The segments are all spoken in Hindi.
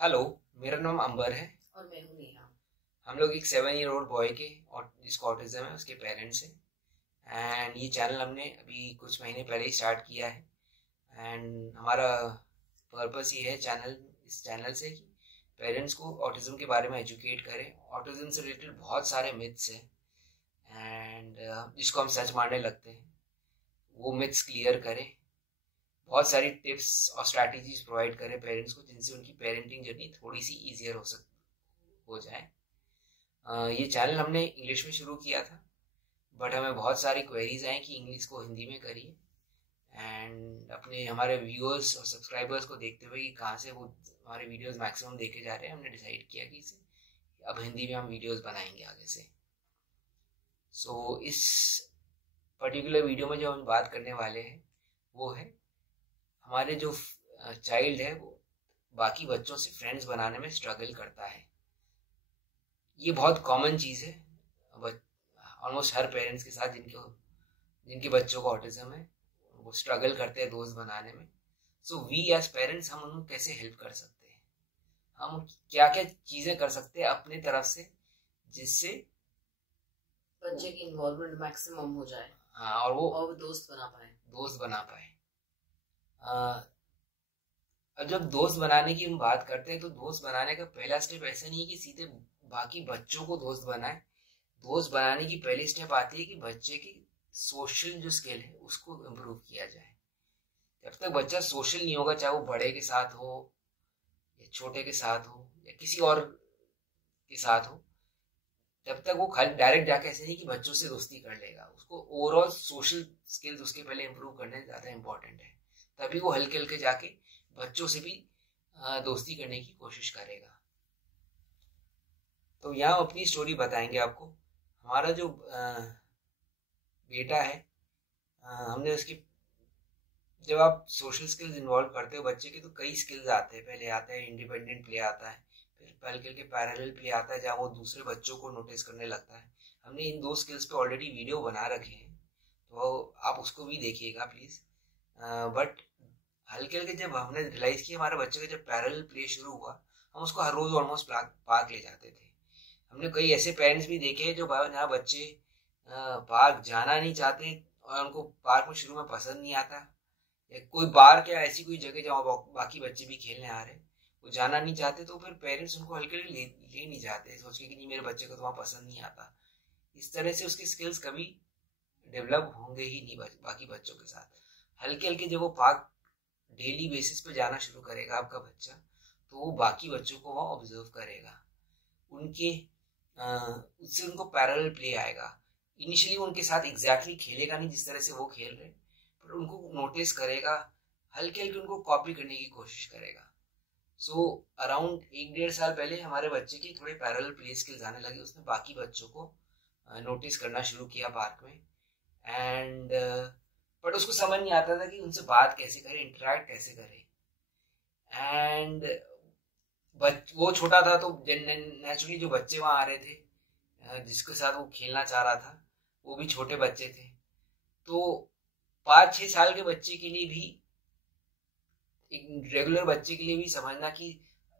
हेलो। मेरा नाम अंबर है। और मैं हूँ नेहा। हम लोग एक 7 ईयर ओल्ड बॉय के और जिसको ऑटिज्म है उसके पेरेंट्स हैं। एंड ये चैनल हमने अभी कुछ महीने पहले ही स्टार्ट किया है। एंड हमारा पर्पस ये है इस चैनल से कि पेरेंट्स को ऑटिज्म के बारे में एजुकेट करें। ऑटिज्म से रिलेटेड बहुत सारे मिथ्स हैं एंड जिसको हम सच मानने लगते हैं, वो मिथ्स क्लियर करें। बहुत सारी टिप्स और स्ट्रैटेजीज प्रोवाइड करें पेरेंट्स को, जिनसे उनकी पेरेंटिंग जर्नी थोड़ी सी ईजियर हो जाए। ये चैनल हमने इंग्लिश में शुरू किया था, बट हमें बहुत सारी क्वेरीज आई कि इंग्लिश को हिंदी में करिए। एंड अपने हमारे व्यूअर्स और सब्सक्राइबर्स को देखते हुए कि कहाँ से वो हमारे वीडियोस मैक्सिमम देखे जा रहे हैं, हमने डिसाइड किया कि इसे अब हिंदी में हम वीडियोस बनाएंगे आगे से। इस पर्टिकुलर वीडियो में जो हम बात करने वाले हैं वो है हमारे जो चाइल्ड है वो बाकी बच्चों से फ्रेंड्स बनाने में स्ट्रगल करता है। ये बहुत कॉमन चीज़ है ऑलमोस्ट हर पेरेंट्स के साथ जिनके बच्चों को ऑटिज्म है, वो स्ट्रगल करते हैं दोस्त बनाने में। वी एज पेरेंट्स हम उनको कैसे हेल्प कर सकते हैं, हम क्या क्या चीज़ें कर सकते हैं अपनी तरफ से जिससे बच्चे की इन्वॉल्वमेंट मैक्सिमम हो जाए। हाँ, और वो दोस्त बना पाए। अब जब दोस्त बनाने की हम बात करते हैं तो दोस्त बनाने का पहला स्टेप ऐसा नहीं है कि सीधे बाकी बच्चों को दोस्त बनाए। दोस्त बनाने की पहली स्टेप आती है कि बच्चे की सोशल जो स्किल है उसको इम्प्रूव किया जाए। जब तक बच्चा सोशल नहीं होगा, चाहे वो बड़े के साथ हो या छोटे के साथ हो या किसी और के साथ हो, तब तक वो खाली डायरेक्ट जाके ऐसे नहीं कि बच्चों से दोस्ती कर लेगा। उसको ओवरऑल सोशल स्किल्स उसके पहले इम्प्रूव करने ज़्यादा इंपॉर्टेंट है। तभी वो हल्के हल्के जाके बच्चों से भी दोस्ती करने की कोशिश करेगा। तो यहाँ अपनी स्टोरी बताएंगे आपको। हमारा जो बेटा है, हमने उसकी जब आप सोशल स्किल्स इन्वॉल्व करते हो बच्चे के तो कई स्किल्स आते हैं। पहले आता है इंडिपेंडेंट प्ले आता है, फिर हल्के के पैरेलल प्ले आता है जहाँ वो दूसरे बच्चों को नोटिस करने लगता है। हमने इन दो स्किल्स पे ऑलरेडी वीडियो बना रखे हैं, तो आप उसको भी देखिएगा प्लीज़। बट हल्के हल्के जब हमने रियलाइज़ किया हमारे बच्चे का जब पैरेलल प्ले शुरू हुआ, हम उसको हर रोज़ ऑलमोस्ट पार्क ले जाते थे। हमने कई ऐसे पेरेंट्स भी देखे जो जहाँ बच्चे पार्क जाना नहीं चाहते और उनको पार्क में शुरू में पसंद नहीं आता, या कोई पार्क या ऐसी कोई जगह जहाँ बाकी बच्चे भी खेलने आ रहे हैं वो जाना नहीं चाहते, तो फिर पेरेंट्स उनको हल्के ले नहीं जाते, सोच के कि नहीं मेरे बच्चे को तो वहाँ पसंद नहीं आता। इस तरह से उसकी स्किल्स कभी डेवलप होंगे ही नहीं बाकी बच्चों के साथ। हल्के हल्के जब वो पार्क डेली बेसिस पे जाना शुरू करेगा आपका बच्चा, तो वो बाकी बच्चों को वहाँ ऑब्जर्व करेगा, उनके उससे उनको पैरेलल प्ले आएगा। इनिशियली उनके साथ एग्जैक्टली खेलेगा नहीं जिस तरह से वो खेल रहे, पर उनको नोटिस करेगा, हल्के हल्के उनको कॉपी करने की कोशिश करेगा। अराउंड 1-1.5 साल पहले हमारे बच्चे की थोड़े पैरेलल प्ले स्किल्स आने लगे। उसने बाकी बच्चों को नोटिस करना शुरू किया पार्क में। एंड बट उसको समझ नहीं आता था कि उनसे बात कैसे करे, इंटरेक्ट कैसे करे। एंड वो छोटा था तो नेचुरली जो बच्चे वहाँ आ रहे थे जिसके साथ वो खेलना चाह रहा था वो भी छोटे बच्चे थे। तो 5-6 साल के बच्चे के लिए भी, एक रेगुलर बच्चे के लिए भी समझना कि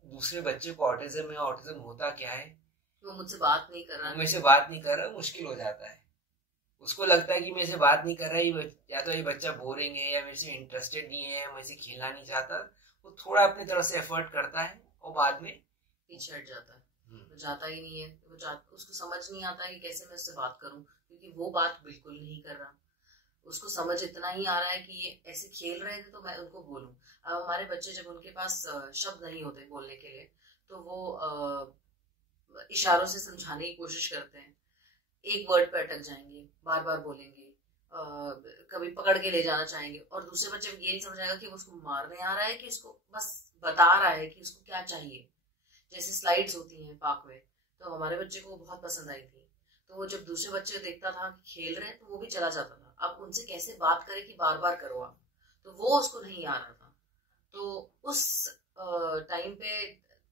दूसरे बच्चे को ऑटिज्म है, ऑटिज्म होता क्या है, वो मुझसे बात नहीं कर रहा, मेरे से बात नहीं कर रहा, मुश्किल हो जाता है। उसको लगता है कि मेरे से बात नहीं कर रहा है, या तो ये बच्चा बोरिंग है या मेरे से इंटरेस्टेड नहीं है, मेरे से खेलना नहीं चाहता। वो थोड़ा अपनी तरफ से एफर्ट करता है और बाद में पीछे हट जाता है। वो जाता ही नहीं है, उसको समझ नहीं आता कि कैसे मैं उससे बात करूं, क्योंकि वो बात बिल्कुल नहीं कर रहा। उसको समझ इतना ही आ रहा है कि ये ऐसे खेल रहे थे तो मैं उनको बोलूं। अब हमारे बच्चे जब उनके पास शब्द नहीं होते बोलने के लिए, तो वो इशारों से समझाने की कोशिश करते हैं। एक वर्ड पे अटक जाएंगे, बार बार बोलेंगे, कभी पकड़ के ले जाना चाहेंगे, और दूसरे बच्चे ये नहीं समझाएगा कि वो उसको मारने आ रहा है कि उसको बस बता रहा है कि उसको क्या चाहिए। जैसे स्लाइड्स होती हैं पार्क में, तो हमारे बच्चे को बहुत पसंद आई थी, तो वो जब दूसरे बच्चे देखता था कि खेल रहे हैं तो वो भी चला जाता था। अब उनसे कैसे बात करे कि बार बार करो आप, तो वो उसको नहीं आ रहा था। तो उस टाइम पे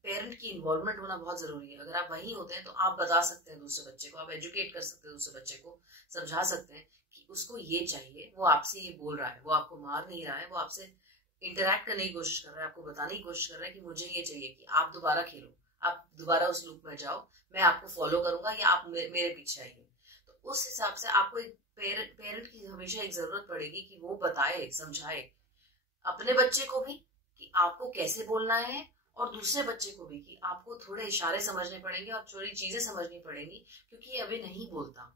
पेरेंट की इन्वॉल्वमेंट होना बहुत जरूरी है। अगर आप वहीं होते हैं तो आप बता सकते हैं दूसरे बच्चे को, आप एजुकेट कर सकते हैं दूसरे बच्चे को, समझा सकते हैं कि उसको ये चाहिए, वो आपसे ये बोल रहा है, वो आपको मार नहीं रहा है, वो आपसे इंटरैक्ट करने की कोशिश कर रहा है, आपको बताने की कोशिश कर रहा है कि मुझे ये चाहिए कि आप दोबारा खेलो, आप दोबारा उस लूप में जाओ, मैं आपको फॉलो करूंगा या आप मेरे पीछे आइए। तो उस हिसाब से आपको एक पेरेंट की हमेशा एक जरूरत पड़ेगी कि वो बताए, समझाए अपने बच्चे को भी कि आपको कैसे बोलना है, और दूसरे बच्चे को भी कि आपको थोड़े इशारे समझने पड़ेंगे और थोड़ी चीजें समझनी पड़ेंगी, क्योंकि ये अभी नहीं बोलता,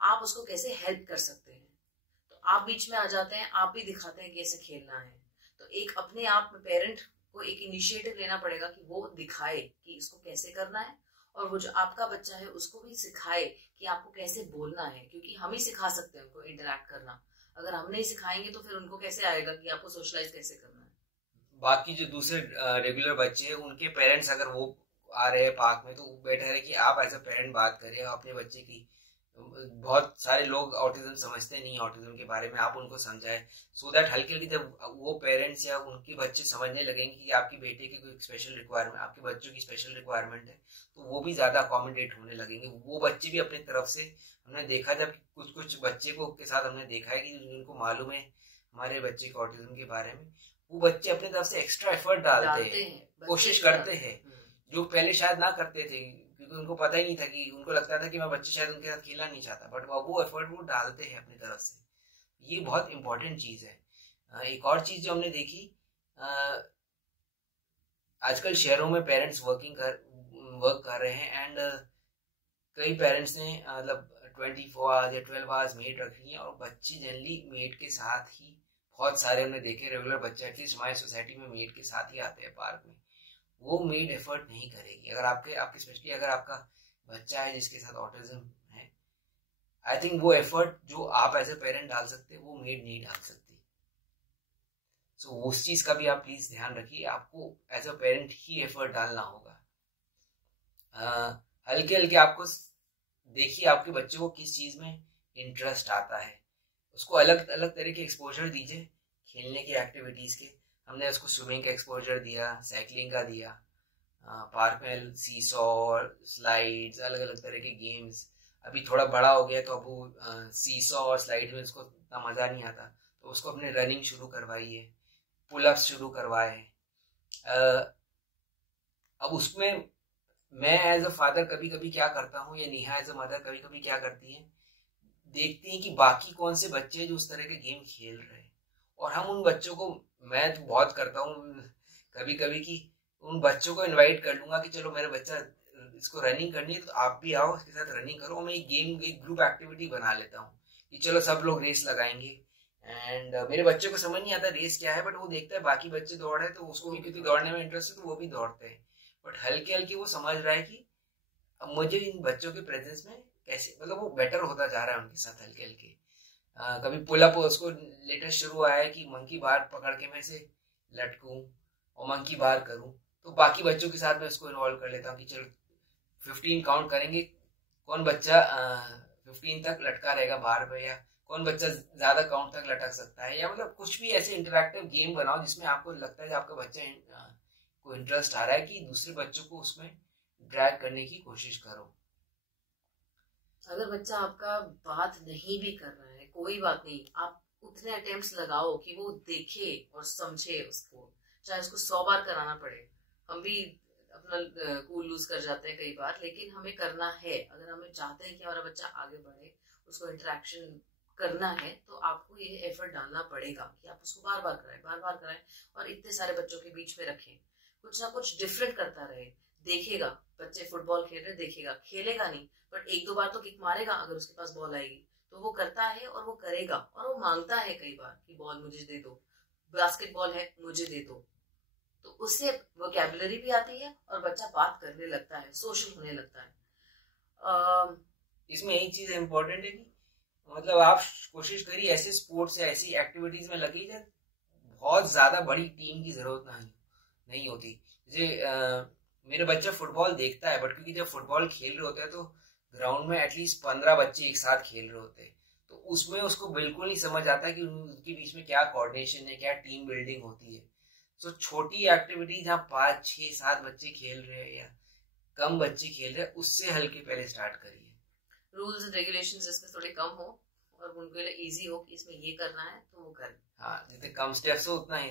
आप उसको कैसे हेल्प कर सकते हैं। तो आप बीच में आ जाते हैं, आप भी दिखाते हैं कैसे खेलना है। तो एक अपने आप में पेरेंट को एक इनिशिएटिव लेना पड़ेगा कि वो दिखाए कि इसको कैसे करना है, और वो जो आपका बच्चा है उसको भी सिखाए कि आपको कैसे बोलना है, क्योंकि हम ही सिखा सकते हैं उनको इंटरैक्ट करना। अगर हम नहीं सिखाएंगे तो फिर उनको कैसे आएगा कि आपको सोशलाइज कैसे करना है। बाकी जो दूसरे रेगुलर बच्चे हैं उनके पेरेंट्स अगर वो आ रहे हैं पार्क में, तो बेटर है कि आप एज अ पेरेंट बात करें अपने बच्चे की। बहुत सारे लोग ऑटिज्म समझते नहीं, ऑटिज्म के बारे में आप उनको समझाएं, सो दैट हल्की हल्की जब वो पेरेंट्स या उनके बच्चे समझने लगेंगे कि आपकी बेटे की कोई स्पेशल रिक्वायरमेंट, आपके बच्चों की स्पेशल रिक्वायरमेंट है, तो वो भी ज़्यादा अकोमोडेट होने लगेंगे। वो बच्चे भी अपनी तरफ से, हमने देखा जब कुछ कुछ बच्चे को के साथ हमने देखा है कि उनको मालूम है हमारे बच्चे के ऑटिज्म के बारे में, वो बच्चे अपनी तरफ से एक्स्ट्रा एफर्ट डालते हैं, कोशिश करते हैं, जो पहले शायद ना करते थे, क्योंकि उनको पता ही नहीं था, कि उनको लगता था कि मैं बच्चे शायद उनके साथ खेलना नहीं चाहता, बट वो एफर्ट वो डालते हैं अपनी तरफ से। ये बहुत इंपॉर्टेंट चीज़ है। एक और चीज़ जो हमने देखी, आजकल शहरों में पेरेंट्स वर्क कर रहे हैं, एंड कई पेरेंट्स ने मतलब 24 आवर्स या 12 आवर्स मेड रखी है, और बच्चे जनरली मेड के साथ ही, बहुत सारे हमने देखे रेगुलर बच्चे एटलीस्ट हमारी सोसाइटी में मेड के साथ ही आते हैं पार्क में। वो मेड एफर्ट नहीं करेगी। अगर आपके स्पेशली अगर आपका बच्चा है जिसके साथ ऑटिज्म है, आई थिंक वो एफर्ट जो आप एज ए पेरेंट डाल सकते हैं वो मेड नहीं डाल सकती। सो उस चीज का भी आप प्लीज ध्यान रखिए, आपको एज अ पेरेंट ही एफर्ट डालना होगा। हल्के हल्के आपको देखिए आपके बच्चे को किस चीज में इंटरेस्ट आता है, उसको अलग अलग तरह के एक्सपोजर दीजिए खेलने की एक्टिविटीज के। हमने उसको स्विमिंग का एक्सपोजर दिया, साइकिलिंग का दिया, पार्क में सीसॉ, स्लाइड्स, अलग अलग तरह के गेम्स। अभी थोड़ा बड़ा हो गया तो अब वो सीसॉ और स्लाइड में उसको इतना मज़ा नहीं आता, तो उसको अपने रनिंग शुरू करवाइए, पुलअप्स शुरू करवाए। अब उसमें मैं एज अ फादर कभी कभी क्या करता हूँ, या नेहा एज अ मदर कभी कभी क्या करती है, देखती हैं कि बाकी कौन से बच्चे हैं जो उस तरह के गेम खेल रहे हैं, और हम उन बच्चों को, मैं तो बहुत करता हूँ कभी कभी कि उन बच्चों को इनवाइट कर लूंगा कि चलो मेरा बच्चा इसको रनिंग करनी है तो आप भी आओ इसके साथ रनिंग करो। मैं एक गेम, एक ग्रुप एक्टिविटी बना लेता हूँ कि चलो सब लोग रेस लगाएंगे, एंड मेरे बच्चे को समझ नहीं आता रेस क्या है, बट वो देखता है बाकी बच्चे दौड़ रहे हैं तो उसको भी क्योंकि दौड़ने में इंटरेस्ट है तो वो भी दौड़ते हैं। बट हल्के हल्के वो समझ रहा है कि अब मुझे इन बच्चों के प्रेजेंस में कैसे, मतलब वो बेटर होता जा रहा है उनके साथ हल्के हल्के। कभी पुलअप उसको लेटेस्ट शुरू आया है कि मंकी बार पकड़ के मैं से लटकूं और मंकी बार करूं, तो बाकी बच्चों के साथ मैं उसको इन्वॉल्व कर लेता हूँ कि चलो 15 काउंट करेंगे, कौन बच्चा 15 तक लटका रहेगा बार पे, या कौन बच्चा ज्यादा काउंट तक लटक सकता है, या मतलब कुछ भी ऐसे इंटरेक्टिव गेम बनाओ जिसमें आपको लगता है कि आपका बच्चा को इंटरेस्ट आ रहा है, कि दूसरे बच्चों को उसमें ड्रैग करने की कोशिश करो। अगर बच्चा आपका बात नहीं भी कर रहा है, कोई बात नहीं, आप उतने अटेम्प्ट्स लगाओ कि वो देखे और समझे उसको, चाहे उसको 100 बार कराना पड़े। हम भी अपना कूल लूज कर जाते हैं कई बार, लेकिन हमें करना है। अगर हमें चाहते हैं कि हमारा बच्चा आगे बढ़े, उसको इंटरेक्शन करना है, तो आपको ये एफर्ट डालना पड़ेगा कि आप उसको बार बार कराएं, और इतने सारे बच्चों के बीच में रखें, कुछ ना कुछ डिफरेंट करता रहे। देखेगा बच्चे फुटबॉल खेल रहे, देखेगा, खेलेगा नहीं, बट 1-2 बार तो किक मारेगा अगर उसके पास बॉल आएगी, तो वो करता है और वो करेगा, और वो मांगता है कई बार कि बॉल मुझे दे दो, बास्केटबॉल है मुझे दे दो। तो उससे वोकैबुलरी भी आती है और बच्चा बात करने लगता है, सोशल होने लगता है। इसमें एक चीज इम्पोर्टेंट है कि मतलब आप कोशिश करिए ऐसे स्पोर्ट्स या ऐसी एक्टिविटीज में लगी जाए, बहुत ज्यादा बड़ी टीम की जरूरत नहीं होती। जैसे मेरा बच्चा फुटबॉल देखता है, बट क्योंकि जब फुटबॉल खेल रहे होते हैं तो ग्राउंड में एटलीस्ट 15 बच्चे एक साथ खेल रहे होते हैं, तो उसमें उसको बिल्कुल नहीं समझ आता कि उनके बीच में क्या कोऑर्डिनेशन है, क्या टीम बिल्डिंग होती है। तो छोटी एक्टिविटी जहाँ 5, 6, 7 बच्चे खेल रहे हैं या कम बच्चे खेल रहे हैं, उससे हल्के पहले स्टार्ट करिए। रूल्स एंड रेगुलेशंस इसमें थोड़े कम हो और उनके लिए इजी हो कि इसमें ये करना है तो वो करें। हाँ, जितने कम स्टेप्स हो उतना ही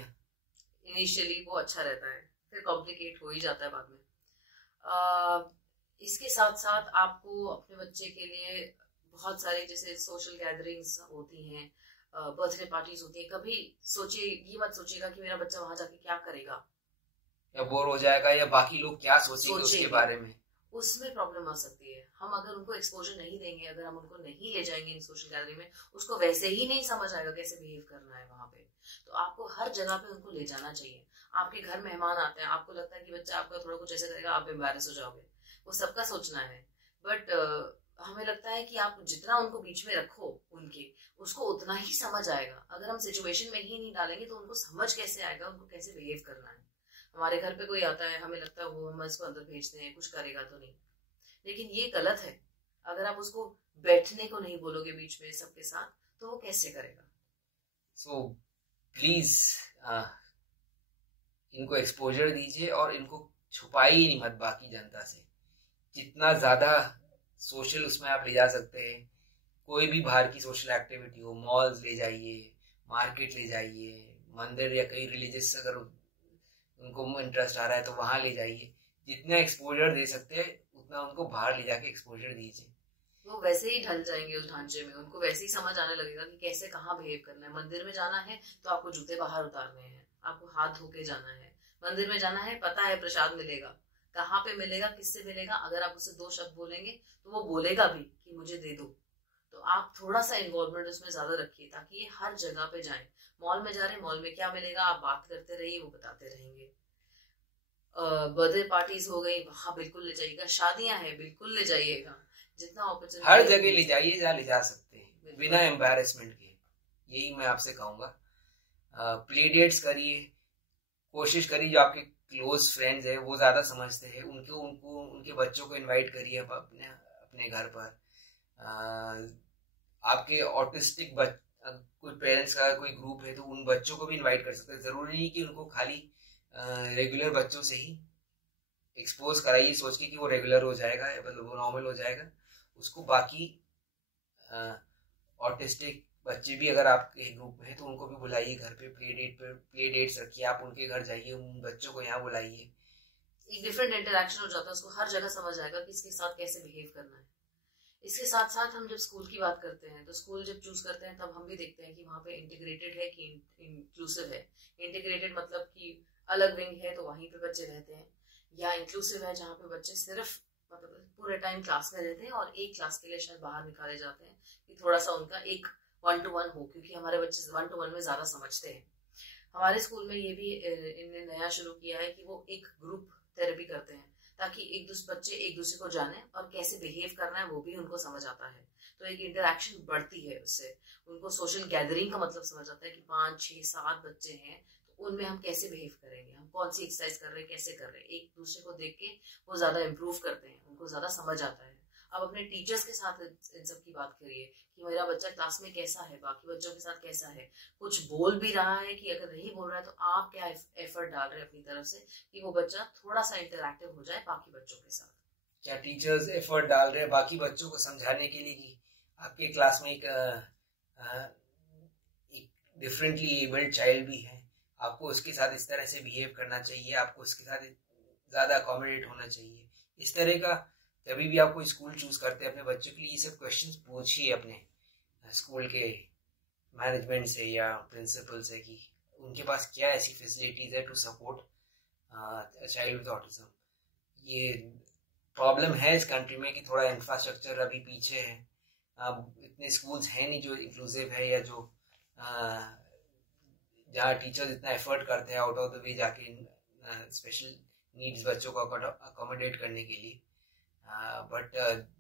इनिशियली वो अच्छा रहता है, फिर कॉम्प्लिकेट हो ही जाता है बाद में। इसके साथ साथ आपको अपने बच्चे के लिए बहुत सारे जैसे सोशल गैदरिंग्स होती हैं, बर्थडे पार्टीज होती है, कभी सोचिए, ये मत सोचिएगा कि मेरा बच्चा वहां जाके क्या करेगा या बोर हो जाएगा या बाकी लोग क्या सोचेंगे उसके बारे में, उसमें प्रॉब्लम आ सकती है। हम अगर उनको एक्सपोजर नहीं देंगे, अगर हम उनको नहीं ले जाएंगे इन सोशल गैदरिंग में, उसको वैसे ही नहीं समझ आएगा कैसे बिहेव करना है वहां पे। तो आपको हर जगह पे उनको ले जाना चाहिए। आपके घर मेहमान आते हैं, आपको लगता है कि बच्चा आपका थोड़ा कुछ ऐसा करेगा, आप एम्बैरेस हो जाओगे, वो सबका सोचना है, बट हमें लगता है कि आप जितना उनको बीच में रखो उनके, उसको उतना ही समझ आएगा। अगर हम सिचुएशन में ही नहीं डालेंगे तो उनको समझ कैसे आएगा उनको कैसे बिहेव करना है। हमारे घर पे कोई आता है, हमें लगता है वो हम इसको अंदर भेजते हैं, कुछ करेगा तो नहीं, लेकिन ये गलत है। अगर आप उसको बैठने को नहीं बोलोगे बीच में सबके साथ, तो वो कैसे करेगा। सो प्लीज इनको एक्सपोजर दीजिए और इनको छुपाइए नहीं मत बाकी जनता से। जितना ज्यादा सोशल उसमें आप ले जा सकते हैं, कोई भी बाहर की सोशल एक्टिविटी हो, मॉल्स ले जाइए, मार्केट ले जाइए, मंदिर या कहीं रिलीजियस अगर उनको इंटरेस्ट आ रहा है तो वहां ले जाइए। जितना एक्सपोजर दे सकते हैं उतना उनको बाहर ले जाके एक्सपोजर दीजिए। वो वैसे ही ढल जाएंगे उस ढांचे में, उनको वैसे ही समझ आने लगेगा कि कैसे कहाँ बिहेव करना है। मंदिर में जाना है तो आपको जूते बाहर उतारने हैं, आपको हाथ धो के जाना है। मंदिर में जाना है, पता है प्रसाद मिलेगा, कहाँ पे मिलेगा, किससे मिलेगा। अगर आप उससे 2 शब्द बोलेंगे तो वो बोलेगा भी कि मुझे दे दो। तो आप थोड़ा सा इन्वॉल्वमेंट उसमें ज्यादा रखिए ताकि ये हर जगह पे जाए। मॉल में जा रहे हैं, मॉल में क्या मिलेगा आप बात करते रहिए, वो बताते रहेंगे। बर्थडे पार्टीज हो गई, वहां बिल्कुल ले जाइएगा। शादियां हैं, बिल्कुल ले जाइएगा। जितना अपॉर्चुनिटी हर जगह ले जाइए जहाँ ले जा सकते हैं बिना एम्बैरेसमेंट के। यही मैं आपसे कहूंगा। प्ले डेट्स करिए, कोशिश करिए जो आपके क्लोज फ्रेंड्स है वो ज्यादा समझते हैं उनके बच्चों को इनवाइट करिए अपने अपने घर पर। आपके ऑटिस्टिक कोई पेरेंट्स का कोई ग्रुप है तो उन बच्चों को भी इनवाइट कर सकते हैं। जरूरी नहीं कि उनको खाली रेगुलर बच्चों से ही एक्सपोज कराइए सोच के कि वो रेगुलर हो जाएगा, मतलब वो नॉर्मल हो जाएगा। उसको बाकी ऑटिस्टिक बच्चे भी अगर आपके ग्रुप में है तो उनको भी बुलाइए घर पे, प्ले डेट्स रखिए, आप उनके घर जाइए, उन बच्चों को यहाँ बुलाइए। एक डिफरेंट इंटरेक्शन हो जाता है, उसको हर जगह समझ आएगा कि इसके साथ कैसे बिहेव करना है। इसके साथ साथ हम जब स्कूल की बात करते हैं तो स्कूल जब चूज करते हैं तब हम भी देखते हैं कि वहाँ पे इंटीग्रेटेड है कि इंक्लूसिव है। इंटीग्रेटेड मतलब कि अलग विंग है तो वहीं पे बच्चे रहते हैं, या इंक्लूसिव है जहाँ पे बच्चे सिर्फ मतलब पूरे टाइम क्लास में रहते हैं और एक क्लास के लिए शायद बाहर निकाले जाते हैं कि थोड़ा सा उनका एक 1-to-1 हो, क्योंकि हमारे बच्चे 1-to-1 में ज्यादा समझते हैं। हमारे स्कूल में ये भी इन्होंने नया शुरू किया है कि वो एक ग्रुप थेरेपी करते हैं ताकि बच्चे एक दूसरे को जाने और कैसे बिहेव करना है वो भी उनको समझ आता है। तो एक इंटरेक्शन बढ़ती है उससे, उनको सोशल गैदरिंग का मतलब समझ आता है कि 5-6-7 बच्चे हैं तो उनमें हम कैसे बिहेव करेंगे, हम कौन सी एक्सरसाइज कर रहे हैं, कैसे कर रहे हैं। एक दूसरे को देख के वो ज्यादा इम्प्रूव करते हैं, उनको ज्यादा समझ आता है। अब अपने टीचर्स के साथ इन सब की बात करिए कि मेरा बच्चा क्लास में कैसा है, बाकी बच्चों के साथ कैसा है, कुछ बोल भी रहा है कि अगर नहीं बोल रहा है तो आप क्या एफर्ट डाल रहे हैं अपनी तरफ से कि वो बच्चा थोड़ा सा इंटरैक्टिव हो जाए बाकी बच्चों के साथ। क्या टीचर्स एफर्ट डाल रहे हैं बाकी बच्चों को समझाने के लिए कि आपके क्लास में एक डिफरेंटली एबल्ड चाइल्ड भी है, आपको उसके साथ इस तरह से बिहेव करना चाहिए, आपको उसके साथ ज्यादा अकोमोडेट होना चाहिए। इस तरह का कभी भी आप कोई स्कूल चूज करते हैं अपने बच्चों के लिए, ये सब क्वेश्चंस पूछिए अपने स्कूल के मैनेजमेंट से या प्रिंसिपल से कि उनके पास क्या ऐसी फैसिलिटीज है to support child with autism. ये प्रॉब्लम है इस कंट्री में कि थोड़ा इंफ्रास्ट्रक्चर अभी पीछे है, इतने स्कूल्स हैं नहीं जो इंक्लूसिव है या जो जहाँ टीचर्स इतना एफर्ट करते हैं आउट ऑफ द वे जाके स्पेशल नीड्स बच्चों को अकोमोडेट करने के लिए। बट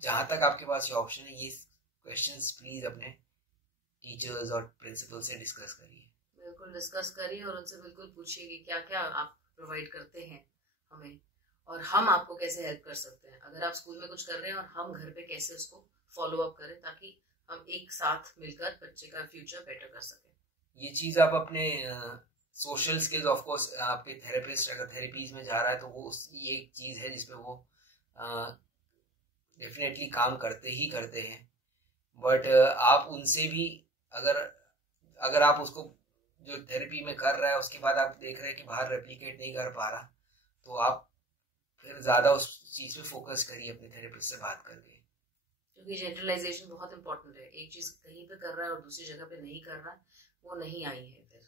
जहाँ तक आपके पास ये ऑप्शन है, ये क्वेश्चंस प्लीज अपने टीचर्स और प्रिंसिपल से डिस्कस करिए। बिल्कुल डिस्कस करिए और उनसे बिल्कुल पूछिए कि क्या क्या आप प्रोवाइड करते हैं हमें और हम आपको कैसे हेल्प कर सकते हैं। अगर आप स्कूल में कुछ कर रहे हैं और हम घर पे कैसे उसको फॉलो अप करें ताकि हम एक साथ मिलकर बच्चे का फ्यूचर बेटर कर सकें। ये चीज आप अपने सोशल स्किल्स, ऑफ कोर्स आपके थेरेपिस्ट अगर थेरेपीज में जा रहा है तो वो ये एक चीज है जिसपे वो डेफिनेटली काम करते ही करते हैं। बट आप उनसे भी अगर आप उसको जो थेरेपी में कर रहा है उसके बाद आप देख रहे हैं कि बाहर रेप्लिकेट नहीं कर पा रहा, तो आप फिर ज़्यादा उस चीज़ पे फोकस करिए अपने थेरेपिस्ट से बात करके। क्योंकि जनरलाइजेशन बहुत इंपॉर्टेंट है। एक चीज़ कहीं पे कर रहा है और दूसरी जगह पे नहीं कर रहा है, वो नहीं आई है फिर।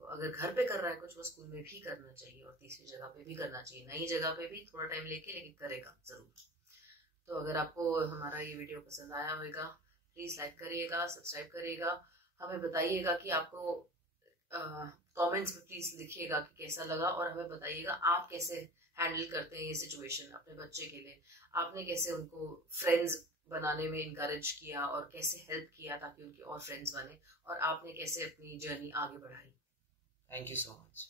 तो अगर घर पे कर रहा है कुछ, वो स्कूल में भी करना चाहिए और तीसरी जगह पे भी करना चाहिए, नई जगह पे भी थोड़ा टाइम लेके, लेकिन करेगा ज़रूर। तो अगर आपको हमारा ये वीडियो पसंद आया होगा, प्लीज़ लाइक करिएगा, सब्सक्राइब करिएगा, हमें बताइएगा कि आपको कमेंट्स में प्लीज़ लिखिएगा कि कैसा लगा, और हमें बताइएगा आप कैसे हैंडल करते हैं ये सिचुएशन अपने बच्चे के लिए। आपने कैसे उनको फ्रेंड्स बनाने में इनकरेज किया और कैसे हेल्प किया ताकि उनके और फ्रेंड्स बने, और आपने कैसे अपनी जर्नी आगे बढ़ाई। Thank you so much.